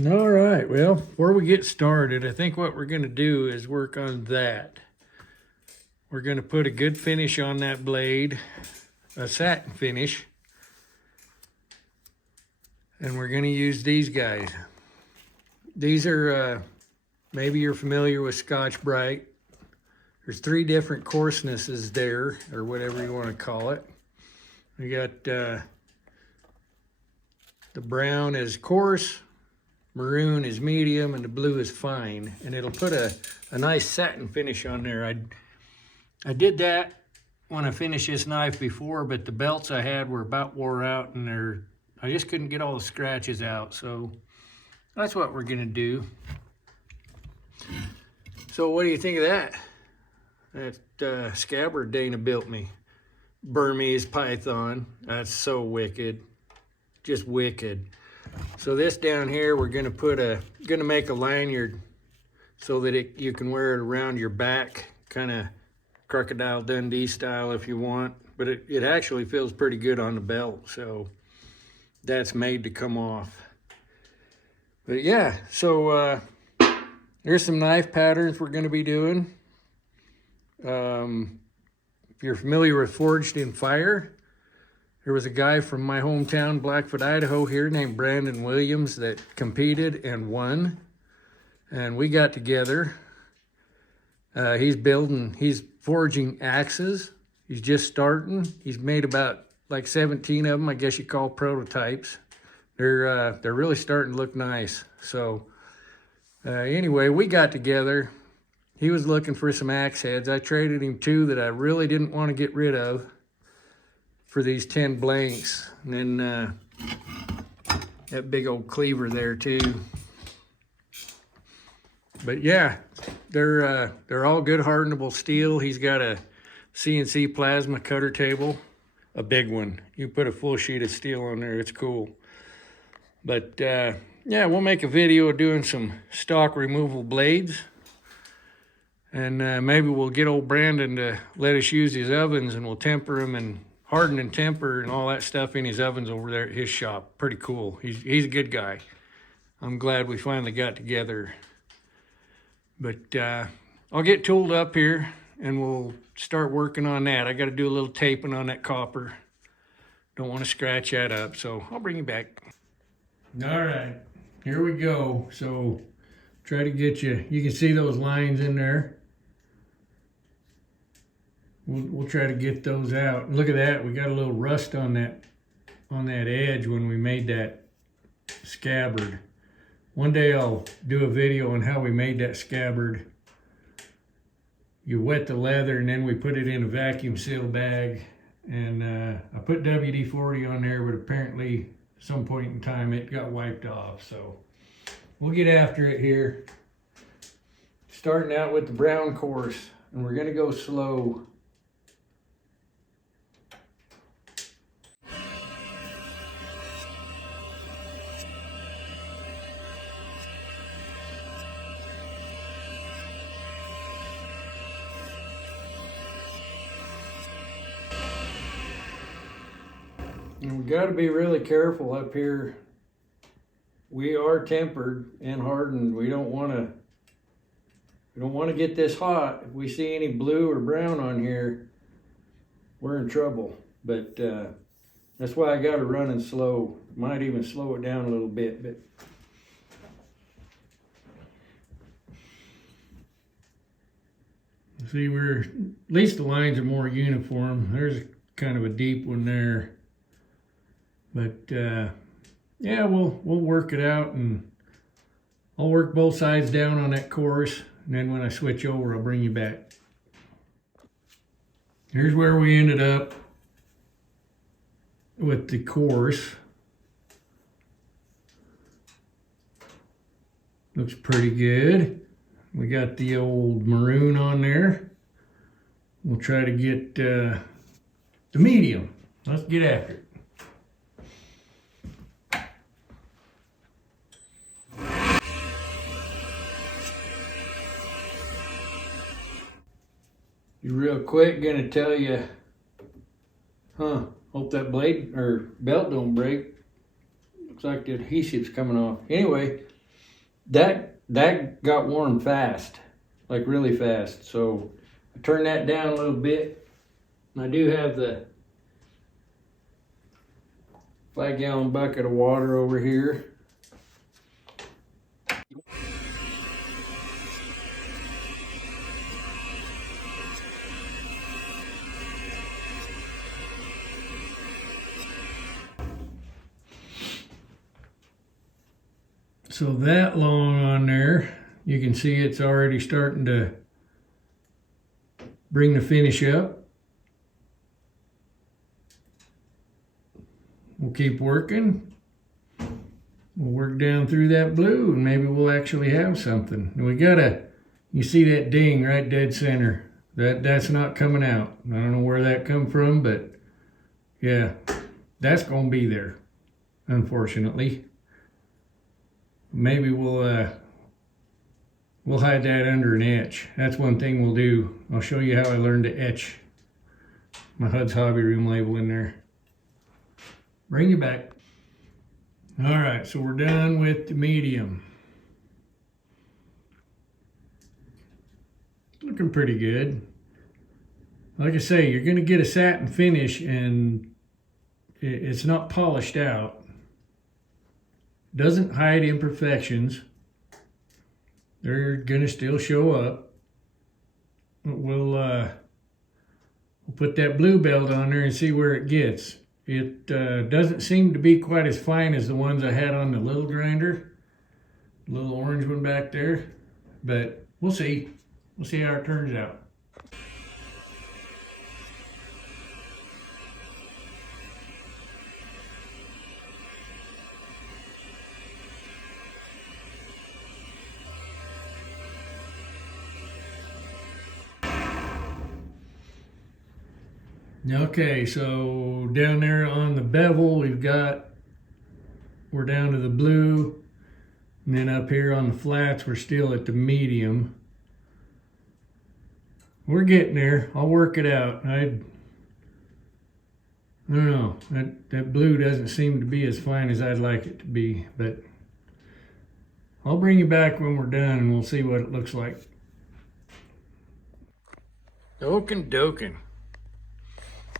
All right, well, before we get started, I think what we're going to do is work on that. We're going to put a good finish on that blade, a satin finish, and we're going to use these guys. These are, maybe you're familiar with Scotch Brite. There's 3 different coarsenesses there, or whatever you want to call it. We got the brown is coarse, maroon is medium, and the blue is fine. And it'll put a nice satin finish on there. I did that when I finished this knife before, but the belts I had were about wore out, and I just couldn't get all the scratches out. So that's what we're gonna do. So what do you think of that? That scabbard Dana built me. Burmese python. That's so wicked. Just wicked. So this down here, we're gonna make a lanyard so that you can wear it around your back, kind of Crocodile Dundee style if you want, but it actually feels pretty good on the belt, so that's made to come off. But yeah, so there's some knife patterns we're going to be doing. If you're familiar with Forged in Fire, there was a guy from my hometown, Blackfoot, Idaho here named Brandon Williams that competed and won. And we got together. He's forging axes. He's just starting. He's made about like 17 of them, I guess you call prototypes. They're really starting to look nice. So anyway, we got together. He was looking for some axe heads. I traded him 2 that I really didn't want to get rid of for these 10 blanks. And then that big old cleaver there too. But yeah, they're all good hardenable steel. He's got a CNC plasma cutter table, a big one. You put a full sheet of steel on there, it's cool. But yeah, we'll make a video of doing some stock removal blades. And maybe we'll get old Brandon to let us use his ovens, and we'll temper them and harden and temper and all that stuff in his ovens over there at his shop. Pretty cool. He's a good guy. I'm glad we finally got together. But I'll get tooled up here and we'll start working on that. I got to do a little taping on that copper. Don't want to scratch that up, so I'll bring you back. All right, here we go. So try to get you can see those lines in there. We'll try to get those out. Look at that, we got a little rust on that edge when we made that scabbard. One day I'll do a video on how we made that scabbard. You wet the leather and then we put it in a vacuum seal bag. And I put WD-40 on there, but apparently at some point in time it got wiped off. So we'll get after it here. Starting out with the brown coarse, and we're gonna go slow. And we got to be really careful up here. We are tempered and hardened. We don't want to get this hot. If we see any blue or brown on here, we're in trouble. But that's why I got to run and slow. Might even slow it down a little bit. But see, at least the lines are more uniform. There's kind of a deep one there. But yeah, we'll work it out, and I'll work both sides down on that coarse, and then when I switch over, I'll bring you back. Here's where we ended up with the coarse. Looks pretty good. We got the old maroon on there. We'll try to get the medium. Let's get after it. You real quick gonna tell you, hope that blade or belt don't break. Looks like the adhesive's coming off. Anyway, That got warm fast, like really fast. So I turned that down a little bit. And I do have the 5-gallon bucket of water over here. So that long on there, you can see it's already starting to bring the finish up. We'll keep working. We'll work down through that blue and maybe we'll actually have something. And we gotta, you see that ding right dead center. That's not coming out. I don't know where that come from, but yeah, that's gonna be there, unfortunately. Maybe we'll hide that under an etch. That's one thing we'll do. I'll show you how I learned to etch my HUD's Hobby Room label in there. Bring you back. All right, so we're done with the medium. Looking pretty good. Like I say, you're gonna get a satin finish and it's not polished out. Doesn't hide imperfections. They're gonna still show up. But we'll put that blue belt on there and see where it gets. It doesn't seem to be quite as fine as the ones I had on the little grinder. The little orange one back there. But we'll see. We'll see how it turns out. Okay, so down there on the bevel, we're down to the blue, and then up here on the flats, we're still at the medium. We're getting there. I'll work it out. I don't know, that blue doesn't seem to be as fine as I'd like it to be, but I'll bring you back when we're done and we'll see what it looks like. Okin dokin'.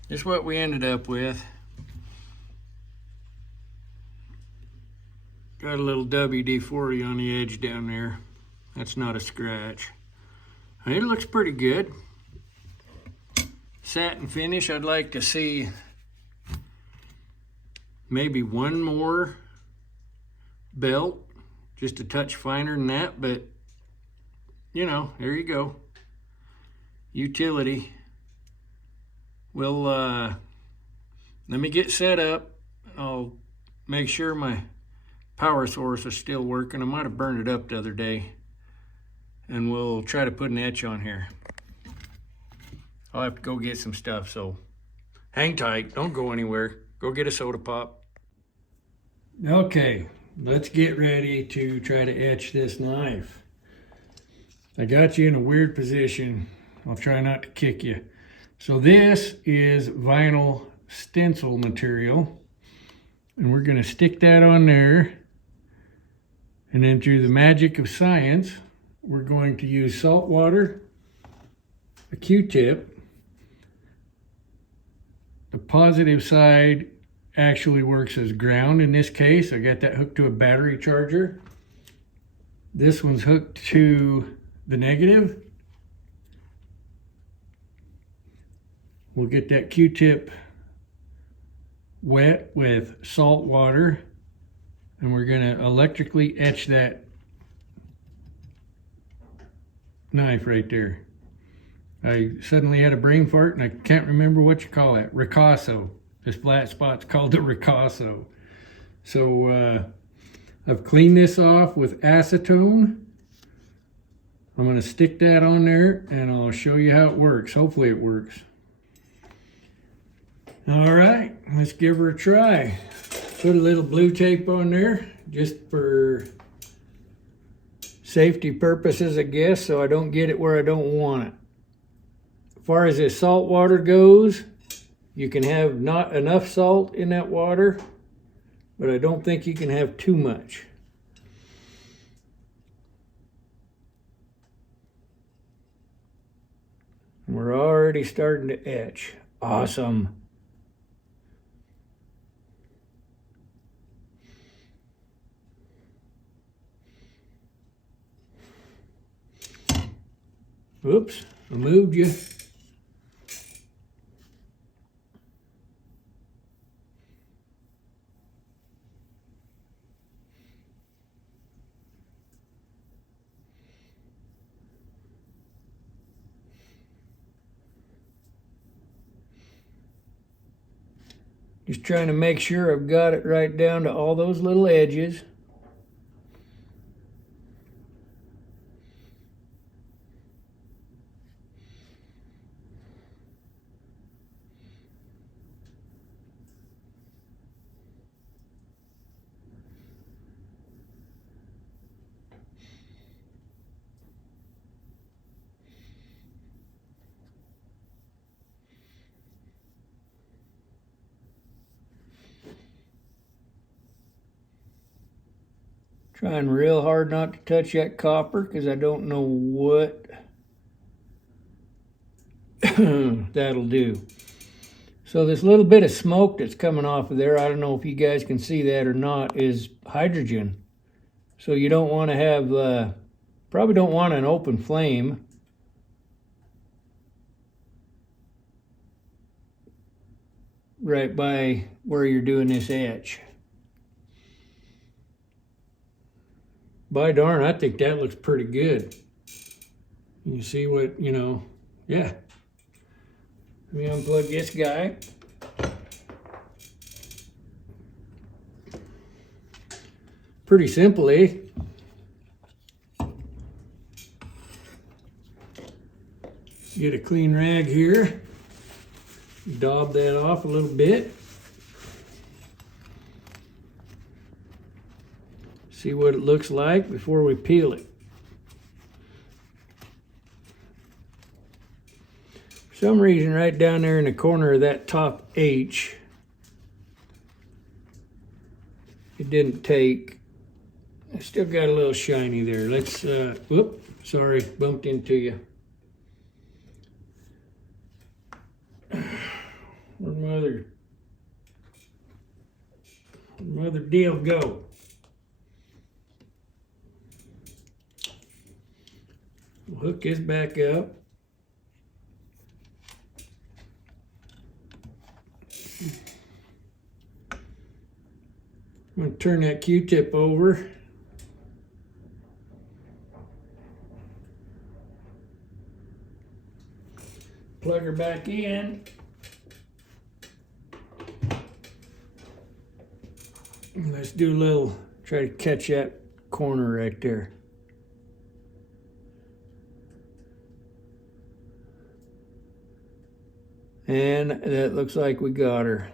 This is what we ended up with. Got a little WD-40 on the edge down there. That's not a scratch. It looks pretty good. Satin finish, I'd like to see maybe one more belt, just a touch finer than that, but you know, there you go. Utility. Well, let me get set up. I'll make sure my power source is still working. I might have burned it up the other day. And we'll try to put an etch on here. I'll have to go get some stuff, so hang tight. Don't go anywhere. Go get a soda pop. Okay, let's get ready to try to etch this knife. I got you in a weird position. I'll try not to kick you. So this is vinyl stencil material, and we're gonna stick that on there, and then through the magic of science, we're going to use salt water, a Q-tip. The positive side actually works as ground in this case. I got that hooked to a battery charger. This one's hooked to the negative. We'll get that Q-tip wet with salt water, and we're gonna electrically etch that knife right there. I suddenly had a brain fart and I can't remember what you call it. Ricasso. This flat spot's called the ricasso. So I've cleaned this off with acetone. I'm gonna stick that on there and I'll show you how it works. Hopefully it works. All right, let's give her a try. Put a little blue tape on there just for safety purposes, I guess, so I don't get it where I don't want it. As far as this salt water goes, you can have not enough salt in that water, but I don't think you can have too much. We're already starting to etch. Awesome. Oops, I moved you. Just trying to make sure I've got it right down to all those little edges. Trying real hard not to touch that copper because I don't know what that'll do. So this little bit of smoke that's coming off of there, I don't know if you guys can see that or not, is hydrogen. So you don't want to have, probably don't want an open flame. Right by where you're doing this etch. By darn, I think that looks pretty good. You see what, yeah. Let me unplug this guy. Pretty simple, eh? Get a clean rag here. Daub that off a little bit. See what it looks like before we peel it. For some reason, right down there in the corner of that top H, it didn't take. I still got a little shiny there. Let's, whoop, sorry, bumped into you. Where'd my other deal go? We'll hook this back up. I'm going to turn that Q-tip over. Plug her back in. Let's do a little, try to catch that corner right there. And that looks like we got her.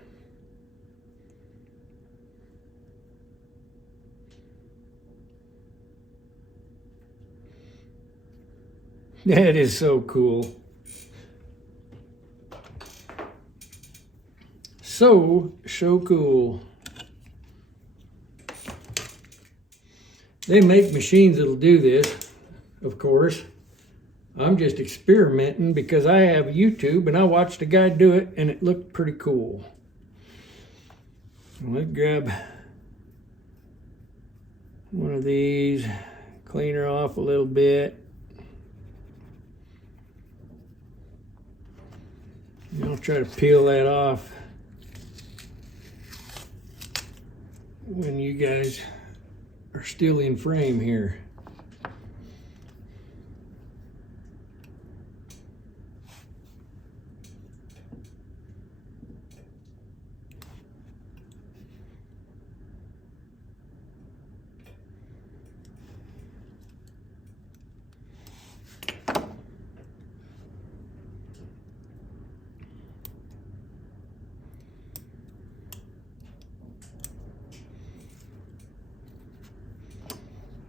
That is so cool. So cool. They make machines that'll do this, of course. I'm just experimenting because I have YouTube and I watched a guy do it and it looked pretty cool. Let's grab one of these, clean her off a little bit. And I'll try to peel that off when you guys are still in frame here.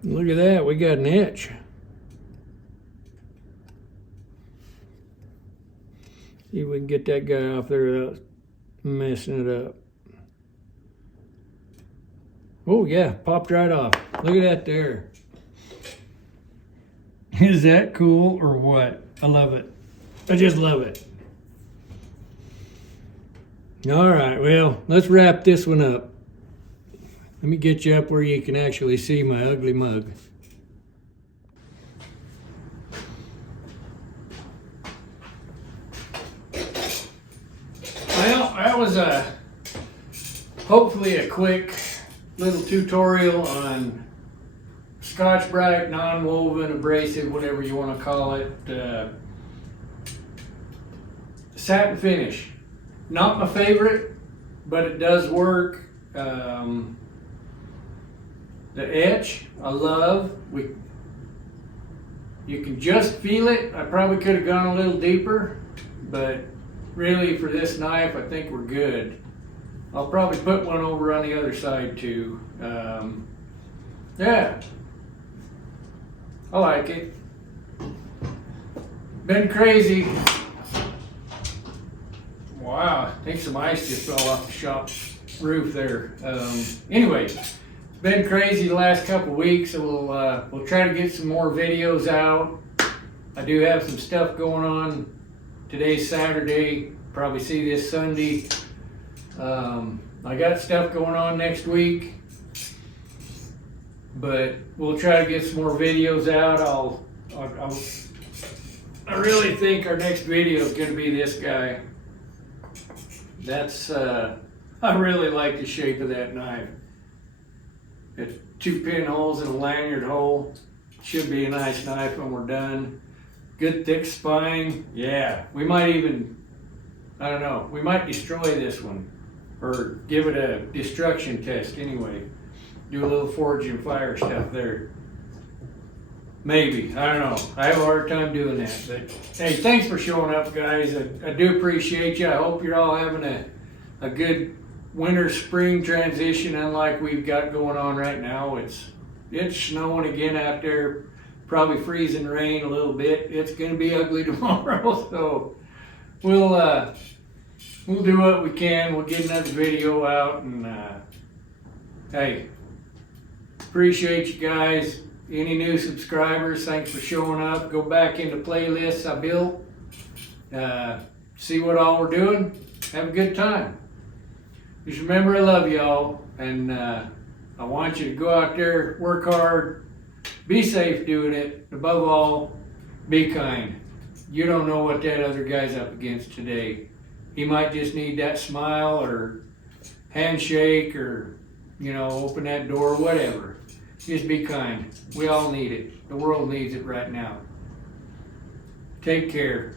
Look at that, we got an etch. See if we can get that guy off there without messing it up. Oh yeah, popped right off. Look at that there. Is that cool or what? I love it. I just love it. All right, well, let's wrap this one up. Let me get you up where you can actually see my ugly mug. Well, that was hopefully a quick little tutorial on Scotch-Brite, non-woven, abrasive, whatever you want to call it. Satin finish. Not my favorite, but it does work. The etch, I love. You can just feel it. I probably could have gone a little deeper, but really for this knife, I think we're good. I'll probably put one over on the other side too. Yeah, I like it. Been crazy. Wow, I think some ice just fell off the shop roof there. Anyway, it's been crazy the last couple weeks, so we'll try to get some more videos out. I do have some stuff going on. Today's Saturday, probably see this Sunday. I got stuff going on next week, but we'll try to get some more videos out. I really think our next video is going to be this guy. That's I really like the shape of that knife. It's 2 pinholes and a lanyard hole. Should be a nice knife when we're done. Good thick spine. Yeah, we might even, I don't know, we might destroy this one or give it a destruction test anyway. Do a little forge and fire stuff there. Maybe, I don't know. I have a hard time doing that. But hey, thanks for showing up, guys. I do appreciate you. I hope you're all having a good winter spring transition, unlike we've got going on right now. It's snowing again out there, probably freezing rain a little bit. It's gonna be ugly tomorrow, so we'll do what we can. We'll get another video out, and hey, appreciate you guys. Any new subscribers, thanks for showing up. Go back into playlists I built. See what all we're doing. Have a good time. Just remember I love y'all, and I want you to go out there, work hard, be safe doing it. Above all, be kind. You don't know what that other guy's up against today. He might just need that smile or handshake or, open that door, whatever. Just be kind. We all need it. The world needs it right now. Take care.